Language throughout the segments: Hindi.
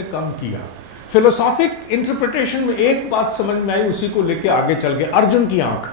आपने कम किया। फिलोसॉफिक इंटरप्रिटेशन में एक बात समझ में आई, उसी को लेके आगे चल गए। अर्जुन की आंख,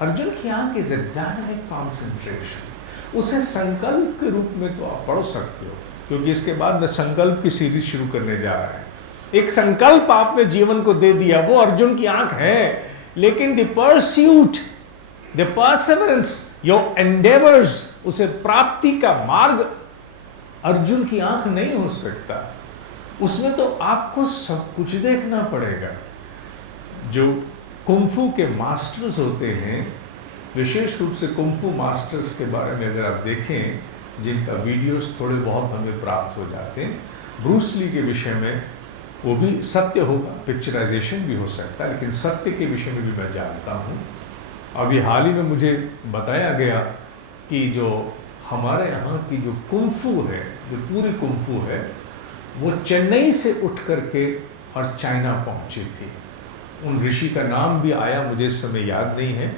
अर्जुन की आंख इज ए डायनामिक कॉन्सेंट्रेशन। उसे संकल्प के रूप में तो आप पढ़ सकते हो, क्योंकि इसके बाद मैं संकल्प की सीरीज शुरू करने जा रहा है। एक संकल्प आपने जीवन को दे दिया, वो अर्जुन की आंख है। लेकिन the pursuit, the Perseverance, your endeavours, उसे प्राप्ति का मार्ग अर्जुन की आंख नहीं हो सकता। उसमें तो आपको सब कुछ देखना पड़ेगा। जो कुंफू के मास्टर्स होते हैं, विशेष रूप से कुंफू मास्टर्स के बारे में अगर आप देखें, जिनका वीडियोस थोड़े बहुत हमें प्राप्त हो जाते हैं, ब्रूस ली के विषय में, वो भी सत्य होगा, पिक्चराइजेशन भी हो सकता है, लेकिन सत्य के विषय में भी मैं जानता हूँ। अभी हाल ही में मुझे बताया गया कि जो हमारे यहाँ की जो कुंफू है, जो पूरी कुंफू है, वो चेन्नई से उठ करके और चाइना पहुँची थी। उन ऋषि का नाम भी आया, मुझे इस समय याद नहीं है,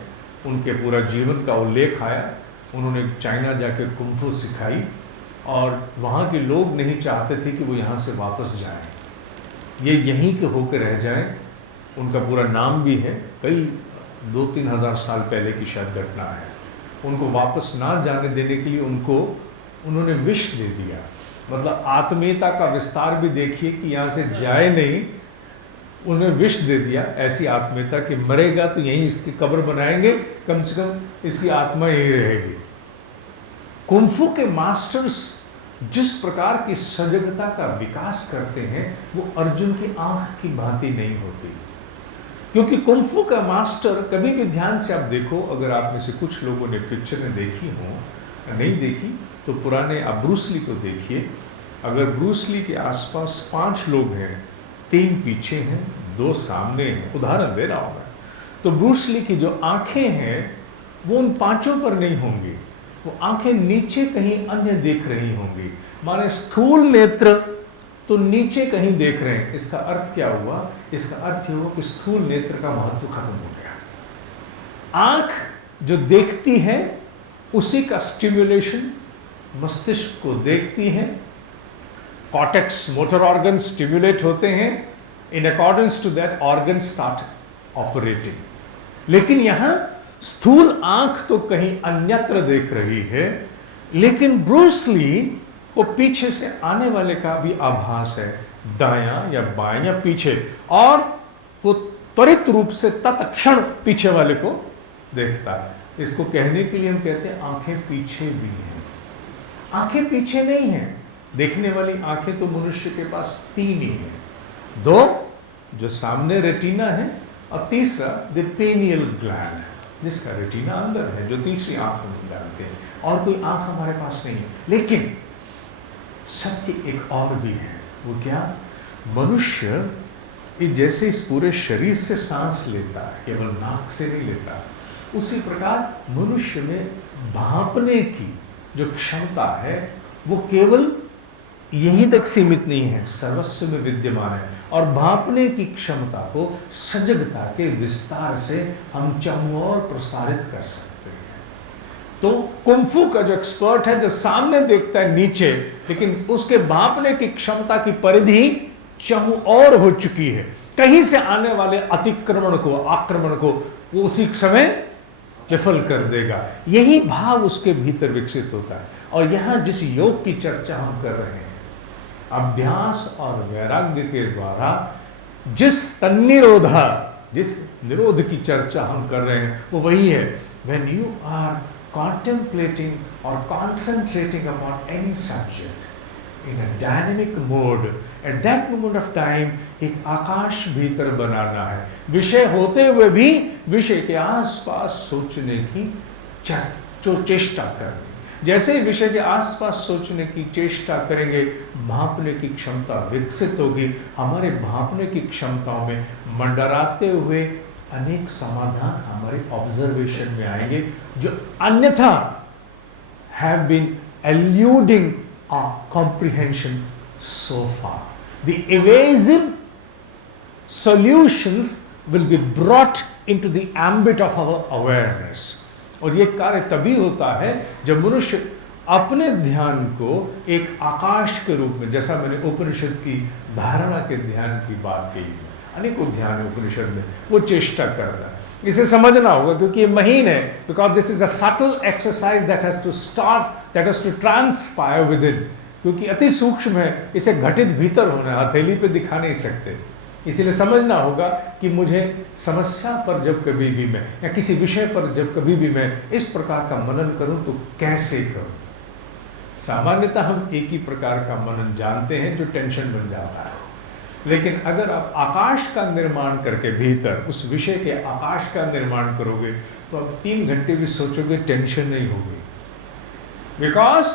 उनके पूरा जीवन का उल्लेख आया। उन्होंने चाइना जाकर कुंफू सिखाई और वहाँ के लोग नहीं चाहते थे कि वो यहाँ से वापस जाएं, ये यहीं के होकर रह जाएं। उनका पूरा नाम भी है, कई 2-3 हज़ार साल पहले की शायद घटना है। उनको वापस ना जाने देने के लिए उन्होंने विष दे दिया। मतलब आत्मीयता का विस्तार भी देखिए कि यहाँ से जाए नहीं, उन्हें विष दे दिया, ऐसी आत्मीयता कि मरेगा तो यहीं इसकी कब्र बनाएंगे, कम से कम इसकी आत्मा यहीं रहेगी। कुंफू के मास्टर्स जिस प्रकार की सजगता का विकास करते हैं, वो अर्जुन की आंख की भांति नहीं होती। क्योंकि कुंफू का मास्टर कभी भी, ध्यान से आप देखो, अगर आप में से कुछ लोगों ने पिक्चरें देखी हो, नहीं देखी तो पुराने आप ब्रूस ली को देखिए। अगर ब्रूस ली के आसपास 5 लोग हैं, 3 पीछे हैं, 2 सामने हैं, उदाहरण दे रहा हूँ मैं, तो ब्रूस ली की जो आंखें हैं वो उन 5 पर नहीं होंगी, वो आंखें नीचे कहीं अन्य देख रही होंगी। माने स्थूल नेत्र तो नीचे कहीं देख रहे हैं। इसका अर्थ क्या हुआ? इसका अर्थ ये हुआ कि स्थूल नेत्र का महत्व खत्म हो गया। आंख जो देखती है उसी का स्टिम्युलेशन मस्तिष्क को देखती है, कॉर्टेक्स मोटर ऑर्गन स्टिम्युलेट होते हैं, in accordance to that organ start operating. लेकिन यहां स्थूल आंख तो कहीं अन्यत्र देख रही है, लेकिन ब्रूस ली को पीछे से आने वाले का भी आभास है, दायां या बायां या पीछे, और वो त्वरित रूप से तत्क्षण पीछे वाले को देखता है। इसको कहने के लिए हम कहते हैं आंखें पीछे भी हैं। आंखें पीछे नहीं हैं, देखने वाली आंखें तो मनुष्य के पास 3 ही हैं, 2 जो सामने रेटिना है, और तीसरा द पेनियल ग्लैंड है, जिसका रेटिना अंदर है, जो तीसरी आंख में डालते हैं। और कोई आंख हमारे पास नहीं है। लेकिन सत्य एक और भी है। वो क्या? मनुष्य जैसे इस पूरे शरीर से सांस लेता है, केवल नाक से नहीं लेता, उसी प्रकार मनुष्य में भांपने की जो क्षमता है वो केवल यहीं तक सीमित नहीं है, सर्वस्व में विद्यमान है। और भांपने की क्षमता को सजगता के विस्तार से हम चारों ओर प्रसारित कर सकते हैं। तो कुंफू का जो एक्सपर्ट है, जो सामने देखता है नीचे, लेकिन उसके भांपने की क्षमता की परिधि चारों ओर हो चुकी है। कहीं से आने वाले अतिक्रमण को, आक्रमण को वो उसी समय विफल कर देगा। यही भाव उसके भीतर विकसित होता है। और यहां जिस योग की चर्चा हम कर रहे हैं, अभ्यास और वैराग्य के द्वारा जिस तन्निरोधा, जिस निरोध की चर्चा हम कर रहे हैं, वो वही है। When you are contemplating or concentrating upon any subject in a dynamic mode, at that moment of time एक आकाश भीतर बनाना है। विषय होते हुए भी विषय के आसपास सोचने की चेष्टा करनी। जैसे ही विषय के आसपास सोचने की चेष्टा करेंगे, भांपने की क्षमता विकसित होगी। हमारे भांपने की क्षमताओं में मंडराते हुए अनेक समाधान हमारे ऑब्जर्वेशन में आएंगे, जो अन्यथा have been eluding our comprehension so far. The evasive solutions will be brought into the ambit of our awareness। और ये कार्य तभी होता है जब मनुष्य अपने ध्यान को एक आकाश के रूप में, जैसा मैंने उपनिषद की धारणा के ध्यान की बात कही, अनेकों ध्यान है उपनिषद में, वो चेष्टा करना है। इसे समझना होगा क्योंकि ये महीन है, because this is a subtle exercise that has to start, that has to transpire within, क्योंकि अति सूक्ष्म है, इसे घटित भीतर होना है, हथेली पे दिखा नहीं सकते। इसलिए समझना होगा कि मुझे समस्या पर जब कभी भी मैं, या किसी विषय पर जब कभी भी मैं इस प्रकार का मनन करूं तो कैसे करूं। सामान्यतः हम एक ही प्रकार का मनन जानते हैं जो टेंशन बन जाता है, लेकिन अगर आप आकाश का निर्माण करके भीतर उस विषय के आकाश का निर्माण करोगे तो आप 3 घंटे भी सोचोगे, टेंशन नहीं होगी, बिकॉज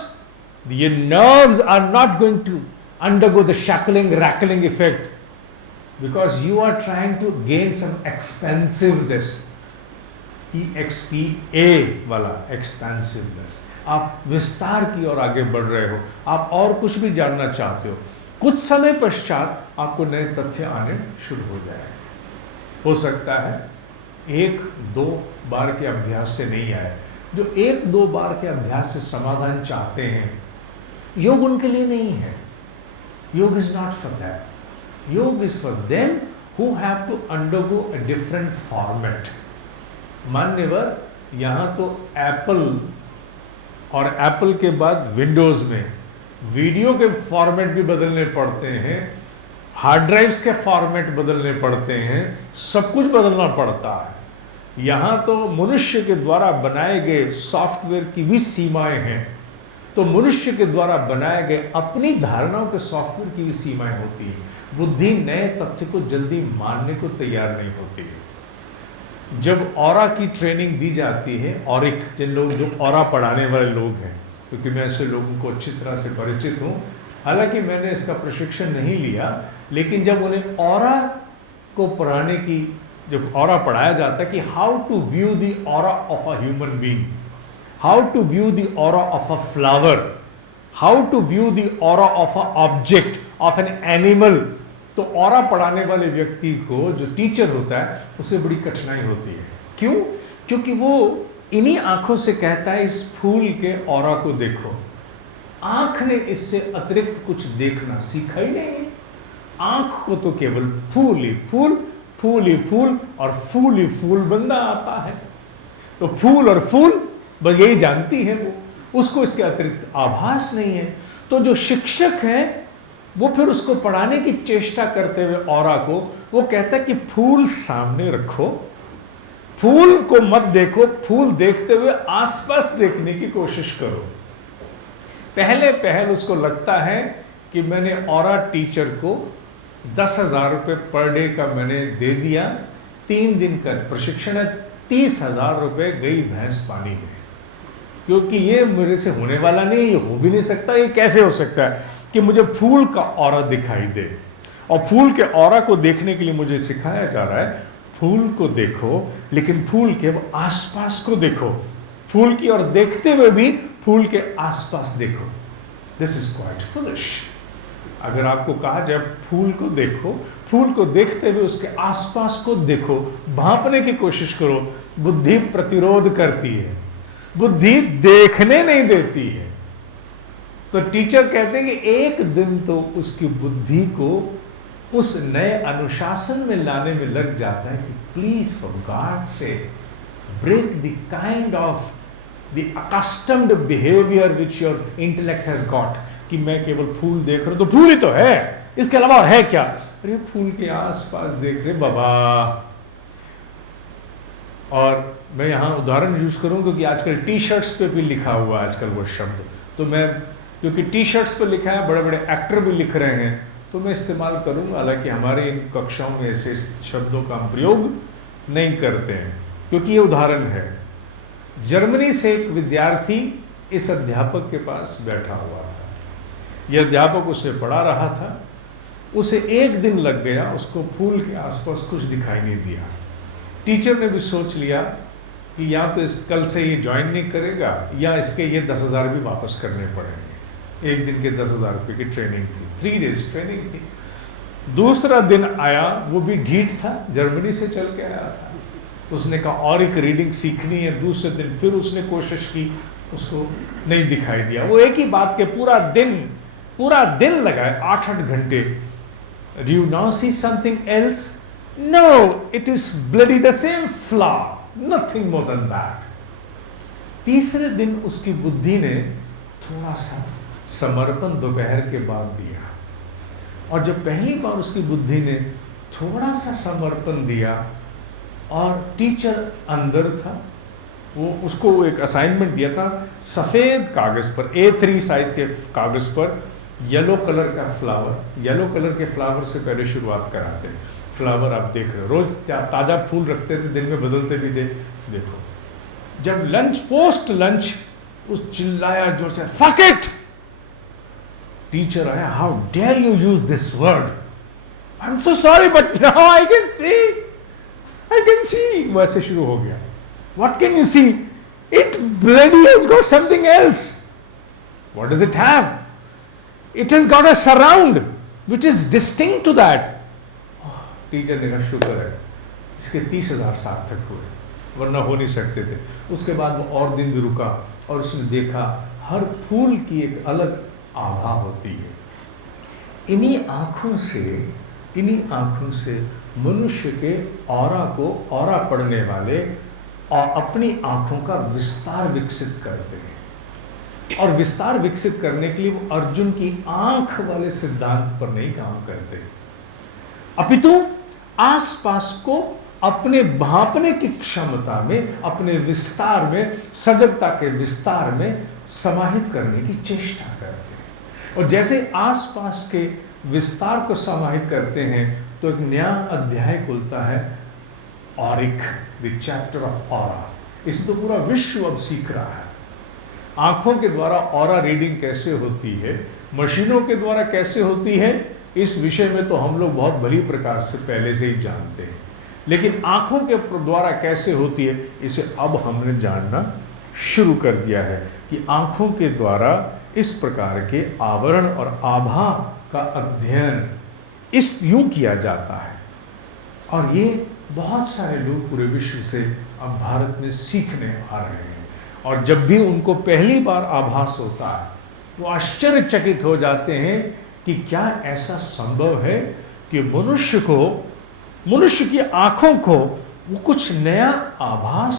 ये nerves are not going to undergo the shackling rackling effect, because you are trying to gain some expansiveness, EXPA वाला expansiveness, आप विस्तार की ओर आगे बढ़ रहे हो, आप और कुछ भी जानना चाहते हो। कुछ समय पश्चात आपको नए तथ्य आने शुरू हो जाए। हो सकता है 1-2 बार के अभ्यास से नहीं आए। जो 1-2 बार के अभ्यास से समाधान चाहते हैं, योग उनके लिए नहीं है। योग is not for that. Yoga is for them who have to undergo a different format. मान्यवर, यहाँ तो एप्पल और एप्पल के बाद विंडोज़ में वीडियो के फॉर्मेट भी बदलने पड़ते हैं, हार्ड ड्राइव्स के फॉर्मेट बदलने पड़ते हैं, सब कुछ बदलना पड़ता है। यहाँ तो मनुष्य के द्वारा बनाए गए सॉफ्टवेयर की भी सीमाएं हैं, तो मनुष्य के द्वारा बनाए गए अपनी धारणाओं के सॉफ्टवेयर की भी सीमाएं होती हैं। बुद्धि नए तथ्य को जल्दी मानने को तैयार नहीं होती है। जब ऑरा की ट्रेनिंग दी जाती है, ऑरिक, जिन लोग जो ऑरा पढ़ाने वाले लोग हैं, क्योंकि मैं ऐसे लोगों को अच्छी तरह से परिचित हूँ, हालांकि मैंने इसका प्रशिक्षण नहीं लिया, लेकिन जब उन्हें ऑरा को पढ़ाने की, जब ऑरा पढ़ाया जाता है कि how to view the aura of a human being, how to view the aura of a flower, how to view the aura of a object, of an animal, तो ऑरा पढ़ाने वाले व्यक्ति को, जो टीचर होता है, उसे बड़ी कठिनाई होती है। क्यों? क्योंकि वो इन्हीं आंखों से कहता है इस फूल के ऑरा को देखो। आंख ने इससे अतिरिक्त कुछ देखना सीखा ही नहीं। आंख को तो केवल फूल ही फूल, फूल ही फूल और फूल ही फूल बंदा आता है। तो फूल और फूल बस यही जानती है वो, उसको इसके अतिरिक्त आभास नहीं है। तो जो शिक्षक है वो फिर उसको पढ़ाने की चेष्टा करते हुए ऑरा को, वो कहता है कि फूल सामने रखो, फूल को मत देखो, फूल देखते हुए आसपास देखने की कोशिश करो। पहल उसको लगता है कि मैंने ऑरा टीचर को 10,000 रुपये पर डे का मैंने दे दिया, 3 दिन का प्रशिक्षण है, 30,000 रुपये गई भैंस पानी में, क्योंकि ये मेरे से होने वाला नहीं, ये हो भी नहीं सकता। ये कैसे हो सकता है कि मुझे फूल का ऑरा दिखाई दे, और फूल के ऑरा को देखने के लिए मुझे सिखाया जा रहा है फूल को देखो, लेकिन फूल के आसपास को देखो, फूल की ओर देखते हुए भी फूल के आसपास देखो। This is quite foolish. अगर आपको कहा जाए फूल को देखो, फूल को देखते हुए उसके आसपास को देखो, भांपने की कोशिश करो, बुद्धि प्रतिरोध करती है, बुद्धि देखने नहीं देती है। तो टीचर कहते हैं कि एक दिन तो उसकी बुद्धि को उस नए अनुशासन में लाने में लग जाता है कि प्लीज फॉर गॉड से break the kind of the accustomed behaviour which your intellect has got, कि मैं केवल फूल देख रहा हूं तो फूल ही तो है, इसके अलावा और है क्या? अरे फूल के आसपास देख रहे बाबा। और मैं यहां उदाहरण यूज करूं क्योंकि आजकल टी शर्ट्स पे भी लिखा हुआ है आजकल वो शब्द, तो मैं, क्योंकि टी शर्ट्स पे लिखा है, बड़े बड़े एक्टर भी लिख रहे हैं, तो मैं इस्तेमाल करूंगा। हालांकि हमारे इन कक्षाओं में ऐसे शब्दों का हम प्रयोग नहीं करते हैं, क्योंकि ये उदाहरण है। जर्मनी से एक विद्यार्थी इस अध्यापक के पास बैठा हुआ था, यह अध्यापक उसे पढ़ा रहा था, उसे एक दिन लग गया, उसको फूल के आसपास कुछ दिखाई नहीं दिया। टीचर ने भी सोच लिया कि या तो इस कल से ये ज्वाइन नहीं करेगा, या इसके ये 10,000 भी वापस करने पड़ेंगे। एक दिन के 10,000 रुपये की ट्रेनिंग थी, 3 डेज ट्रेनिंग थी। दूसरा दिन आया, वो भी ढीठ था, जर्मनी से चल के आया था, उसने कहा और एक रीडिंग सीखनी है। दूसरे दिन फिर उसने कोशिश की, उसको नहीं दिखाई दिया। वो एक ही बात के पूरा दिन लगाए, 8-8 घंटे। Do you now see something else? No, it is bloody the same flower, nothing more than that. तीसरे दिन उसकी बुद्धि ने थोड़ा सा समर्पण दोपहर के बाद दिया, और जब पहली बार उसकी बुद्धि ने थोड़ा सा समर्पण दिया और टीचर अंदर था, वो उसको एक असाइनमेंट दिया था सफ़ेद कागज़ पर, A3 साइज के कागज़ पर, येलो कलर का फ्लावर, येलो कलर के फ्लावर से पहले शुरुआत कराते हैं। फ्लावर आप देख रहे हो, रोज़ ताज़ा फूल रखते थे, दिन में बदलते भी थे। देखो जब लंच, पोस्ट लंच, उस चिल्लाया जोर से, फक इट। टीचर आया, how dare you use this word, I am so sorry but now I can see. वैसे शुरू हो गया। What can you see? It bloody has got something else. What does it have? It has got a surround which is distinct to that. Teacher ने कहा शुक्र है, इसके 30,000 सार्थक हुए, वरना हो नहीं सकते थे। उसके बाद वो और दिन भी रुका और उसने देखा हर फूल की एक अलग आभा होती है। इन्हीं आँखों से मनुष्य के ऑरा पढ़ने वाले और अपनी आँखों का विस्तार विकसित करते हैं। और विस्तार विकसित करने के लिए वो अर्जुन की आँख वाले सिद्धांत पर नहीं काम करते, अपितु आसपास को अपने भांपने की क्षमता में, अपने विस्तार में, सजगता के विस्तार में समाहित करने की चेष्टा करते हैं। और जैसे आसपास के विस्तार को समाहित करते हैं तो एक नया अध्याय खुलता है, Auric, the chapter of aura. इसे तो पूरा विश्व अब सीख रहा है। आंखों के द्वारा ऑरा रीडिंग कैसे होती है, मशीनों के द्वारा कैसे होती है, इस विषय में तो हम लोग बहुत भली प्रकार से पहले से ही जानते हैं, लेकिन आंखों के द्वारा कैसे होती है इसे अब हमने जानना शुरू कर दिया है कि आंखों के द्वारा इस प्रकार के आवरण और आभा का अध्ययन इस यूं किया जाता है। और ये बहुत सारे लोग पूरे विश्व से अब भारत में सीखने आ रहे हैं, और जब भी उनको पहली बार आभास होता है तो आश्चर्यचकित हो जाते हैं कि क्या ऐसा संभव है कि मनुष्य की आंखों को वो कुछ नया आभास